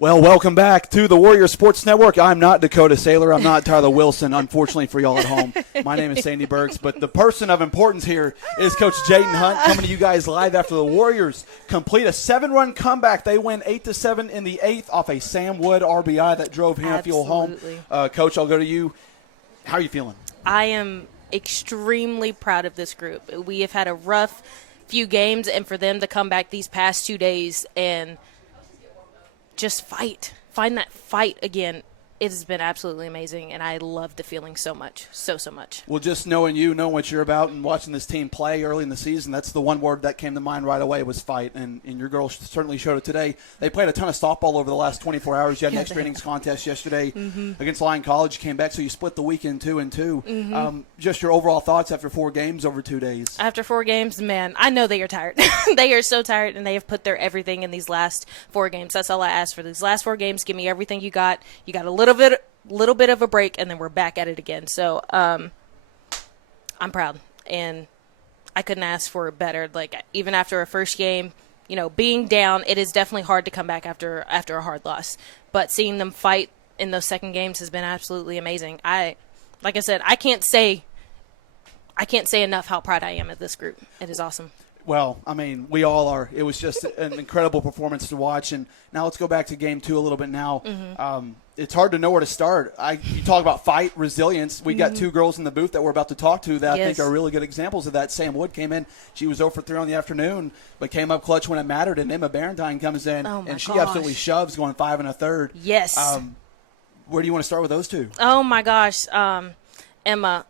Well, welcome back to the Warrior Sports Network. I'm not Dakota Saylor. I'm not Tyler Wilson, unfortunately for y'all at home. My name is Sandy Burks, but the person of importance here is Coach Jayden Hunt coming to you guys live after the Warriors complete a 7-run comeback. They win 8-7 in the 8th off a Sam Wood RBI that drove Hannafeel home. Coach, I'll go to you. How are you feeling? I am extremely proud of this group. We have had a rough few games, and for them to come back these past 2 days and just find that fight again. It has been absolutely amazing, and I love the feeling so much, so much. Well, just knowing you, knowing what you're about, and watching this team play early in the season, that's the one word that came to mind right away was fight, and your girls certainly showed it today. They played a ton of softball over the last 24 hours. You had an extra innings contest yesterday against Lyon College. You came back, so you split the weekend 2-2. Just your overall thoughts after 4 games over 2 days. After 4 games, man, I know they are tired. They are so tired, and they have put their everything in these last 4 games. That's all I asked for. These last 4 games, give me everything you got. You got a little bit of a break, and then we're back at it again. So I'm proud, and I couldn't ask for it better. Like, even after a first game, being down, it is definitely hard to come back after a hard loss. But seeing them fight in those second games has been absolutely amazing. Like I said, I can't say enough how proud I am of this group. It is awesome. Well, I mean, we all are. It was just an incredible performance to watch. And now let's go back to game 2 a little bit now. It's hard to know where to start. You talk about fight, resilience. We got 2 girls in the booth that we're about to talk to that I think are really good examples of that. Sam Wood came in. She was 0 for 3 on the afternoon, but came up clutch when it mattered. And Emma Barentine comes in, and she absolutely shoves, going 5 1/3. Yes. Where do you want to start with those 2? Oh, my gosh. Emma,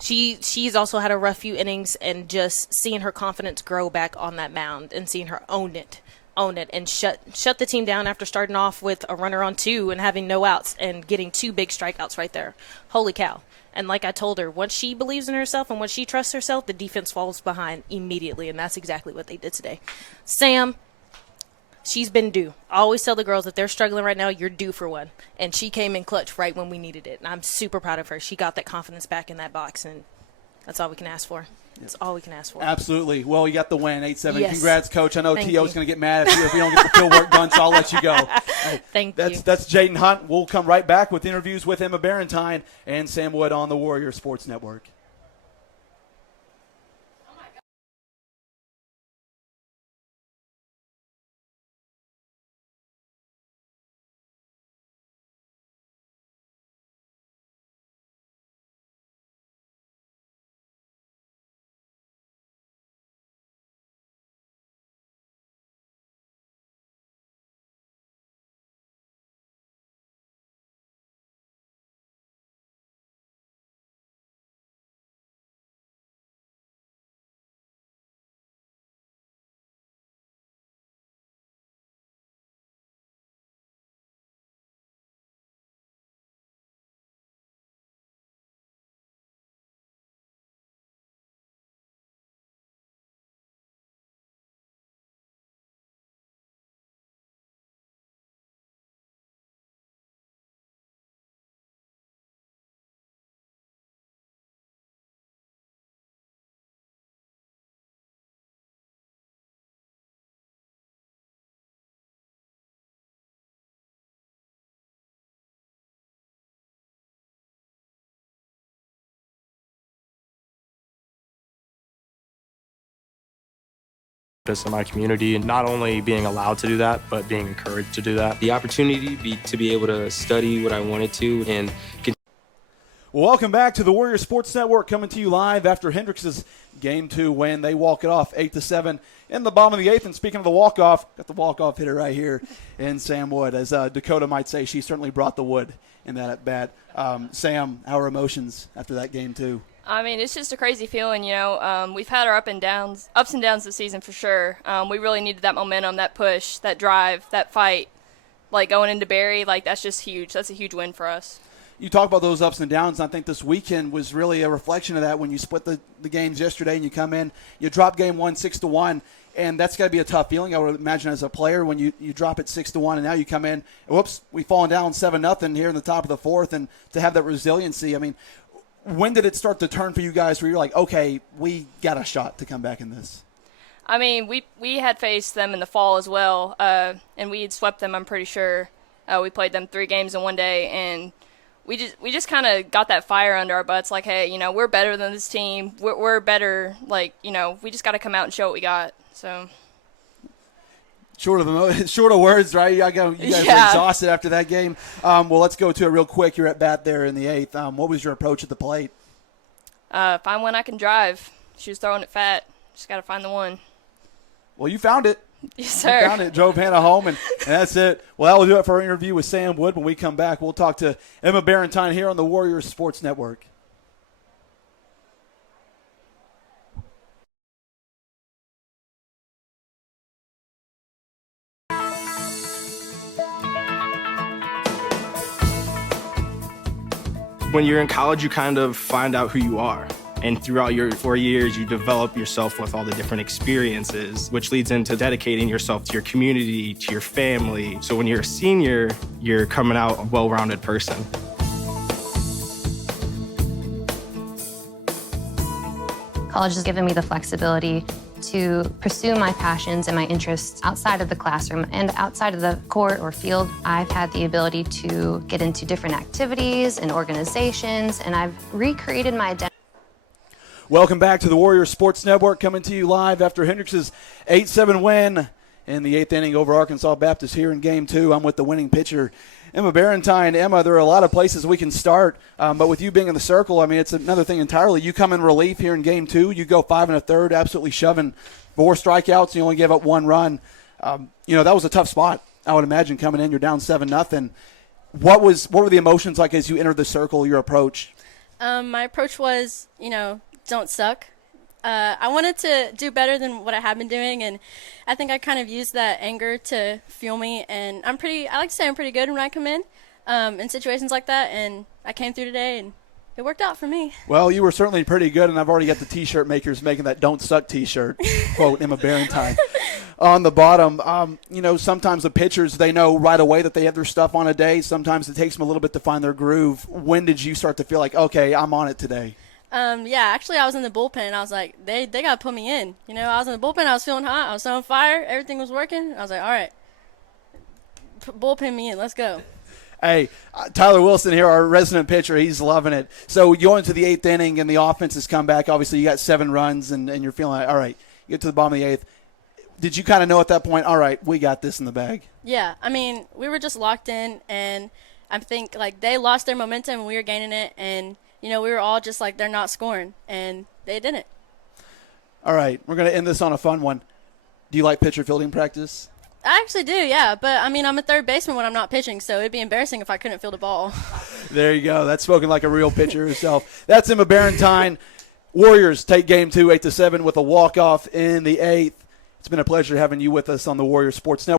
She's also had a rough few innings, and just seeing her confidence grow back on that mound and seeing her own it and shut the team down after starting off with a runner on 2 and having no outs and getting 2 big strikeouts right there. Holy cow. And like I told her, once she believes in herself and once she trusts herself, the defense falls behind immediately, and that's exactly what they did today. Sam, she's been due. I always tell the girls, if they're struggling right now, you're due for one. And she came in clutch right when we needed it. And I'm super proud of her. She got that confidence back in that box, and that's all we can ask for. That's all we can ask for. Absolutely. Well, you got the win, 8-7. Yes. Congrats, Coach. I know T.O.'s going to get mad if you don't get the field work done, so I'll let you go. Thank you. That's Jayden Hunt. We'll come right back with interviews with Emma Barentine and Sam Wood on the Warrior Sports Network. In my community, and not only being allowed to do that, but being encouraged to do that. The opportunity to be able to study what I wanted to and Welcome back to the Warrior Sports Network, coming to you live after Hendricks' Game 2 win. They walk it off 8-7 in the bottom of the 8th. And speaking of the walk-off, got the walk-off hitter right here in Sam Wood. As Dakota might say, she certainly brought the wood in that at-bat. Sam, how are emotions after that Game 2? I mean, it's just a crazy feeling, We've had our ups and downs this season for sure. We really needed that momentum, that push, that drive, that fight. Like going into Barry, that's just huge. That's a huge win for us. You talk about those ups and downs, and I think this weekend was really a reflection of that when you split the games yesterday and you come in, you drop Game 1 6-1, and that's got to be a tough feeling, I would imagine, as a player when you drop it 6-1, and now you come in, whoops, we've fallen down 7-0 here in the top of the 4th, and to have that resiliency, I mean, when did it start to turn for you guys where you're like, okay, we got a shot to come back in this? I mean, we had faced them in the fall as well, and we had swept them, I'm pretty sure. We played them 3 games in one day, and we just kind of got that fire under our butts, like, hey, we're better than this team. We're better, like, we just got to come out and show what we got. So short of words, right? You guys are exhausted after that game. Well, let's go to it real quick. You're at bat there in the 8th. What was your approach at the plate? Find one I can drive. She was throwing it fat. Just got to find the one. Well, you found it. Yes, sir. You found it. Drove Hannah home, and that's it. Well, that will do it for our interview with Sam Wood. When we come back, we'll talk to Emma Barentine here on the Warriors Sports Network. When you're in college, you kind of find out who you are. And throughout your 4 years, you develop yourself with all the different experiences, which leads into dedicating yourself to your community, to your family. So when you're a senior, you're coming out a well-rounded person. College has given me the flexibility to pursue my passions and my interests outside of the classroom and outside of the court or field. I've had the ability to get into different activities and organizations, and I've recreated my identity. Welcome back to the Warriors Sports Network, coming to you live after Hendricks' 8-7 win in the 8th inning over Arkansas Baptist here in Game 2. I'm with the winning pitcher, Emma Barentine. Emma, there are a lot of places we can start, but with you being in the circle, I mean, it's another thing entirely. You come in relief here in Game 2. You go 5 1/3, absolutely shoving 4 strikeouts, and you only gave up 1 run. That was a tough spot, I would imagine, coming in. You're down 7-0. What were the emotions like as you entered the circle, your approach? My approach was, don't suck. I wanted to do better than what I have been doing, and I think I kind of used that anger to fuel me. And I like to say I'm pretty good when I come in situations like that, and I came through today, and it worked out for me. Well, you were certainly pretty good, and I've already got the T-shirt makers making that "Don't Suck" T-shirt. Quote Emma Barentine on the bottom. Sometimes the pitchers, they know right away that they have their stuff on a day. Sometimes it takes them a little bit to find their groove. When did you start to feel like, okay, I'm on it today? Actually, I was in the bullpen. I was like, they got to put me in. I was in the bullpen. I was feeling hot. I was on fire. Everything was working. I was like, all right, bullpen me in. Let's go. Hey, Tyler Wilson here, our resident pitcher, he's loving it. So you go into the 8th inning, and the offense has come back. Obviously, you got 7 runs, and you're feeling like, all right, you get to the bottom of the 8th. Did you kind of know at that point, all right, we got this in the bag? Yeah, I mean, we were just locked in, and I think, they lost their momentum, and we were gaining it, and we were all just like, they're not scoring, and they didn't. All right, we're going to end this on a fun one. Do you like pitcher fielding practice? I actually do, yeah. But, I'm a third baseman when I'm not pitching, so it'd be embarrassing if I couldn't field a ball. There you go. That's spoken like a real pitcher herself. That's Emma Barentine. Warriors take Game 2, 8-7, with a walk-off in the 8th. It's been a pleasure having you with us on the Warriors Sports Network.